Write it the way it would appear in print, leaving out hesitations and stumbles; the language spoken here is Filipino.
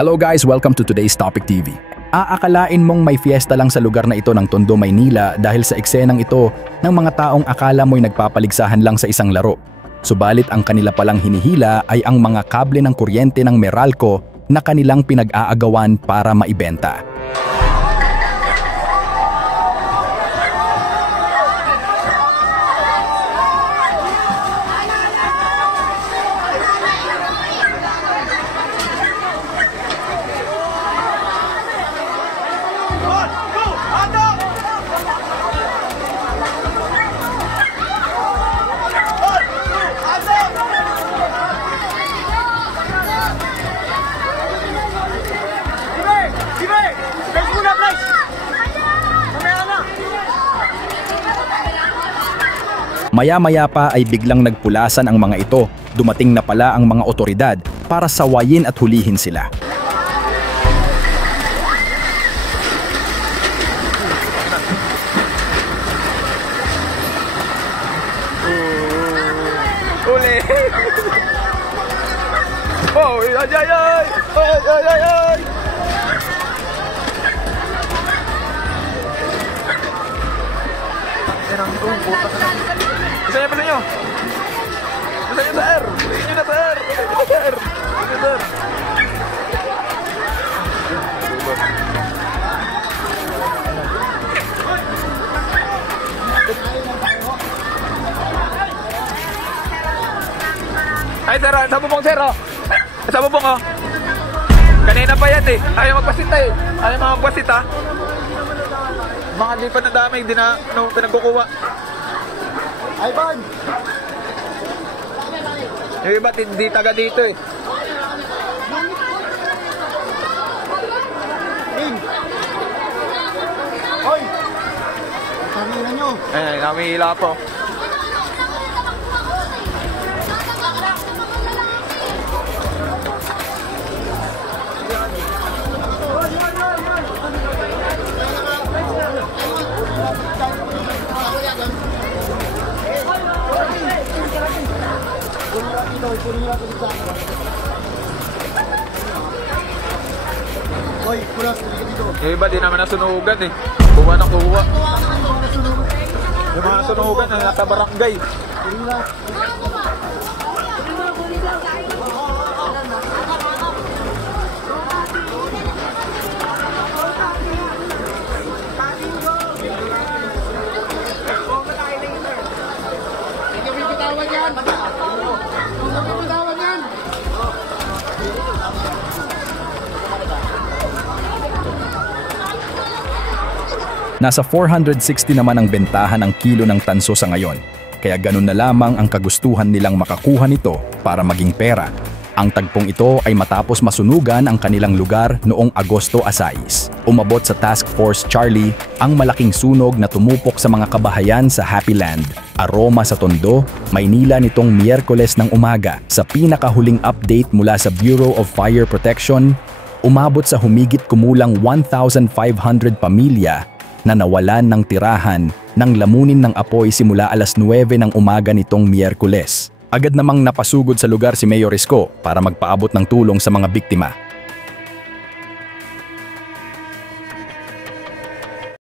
Hello guys, welcome to today's Topic TV. Aakalain mong may fiesta lang sa lugar na ito ng Tondo, Maynila dahil sa eksenang ito ng mga taong akala mo'y nagpapaligsahan lang sa isang laro. Subalit ang kanila palang hinihila ay ang mga kable ng kuryente ng Meralco na kanilang pinag-aagawan para maibenta. Maya-maya pa ay biglang nagpulasan ang mga ito. Dumating na pala ang mga otoridad para sawayin at hulihin sila. Uli! Oh, ay, ay, ay! Ay, ay, ay, ay! Isa nyo! Isa nyo, sir! Isa nyo na, sir! Isa nyo, sir! Isa nyo, sir! Ay, sir! Sa bubong, sir! Sa bubong, oh! Kanina pa yan, eh! Ayaw magpasita, eh! Ayaw magpasita! Mga di pa na dami, hindi na pinagkukuha. Ay, Bon! Yung iba, hindi taga dito, eh. Hoy! Pangina nyo! Ay, namihila po. Hoy, pulas, dito. Yung iba, di naman nasunugan, eh. Kuha na kuha. Yung mga sunugan na nasa barangay. Nasa 460 naman ang bentahan ng kilo ng tanso sa ngayon, kaya ganun na lamang ang kagustuhan nilang makakuha nito para maging pera. Ang tagpong ito ay matapos masunugan ang kanilang lugar noong Agosto 6. Umabot sa Task Force Charlie ang malaking sunog na tumupok sa mga kabahayan sa Happy Land, Aroma sa Tondo, Maynila nitong Miyerkules ng umaga. Sa pinakahuling update mula sa Bureau of Fire Protection, umabot sa humigit kumulang 1,500 pamilya na nawalan ng tirahan nang lamunin ng apoy simula alas 9 ng umaga nitong Miyerkules. Agad namang napasugod sa lugar si Mayor Isko para magpaabot ng tulong sa mga biktima.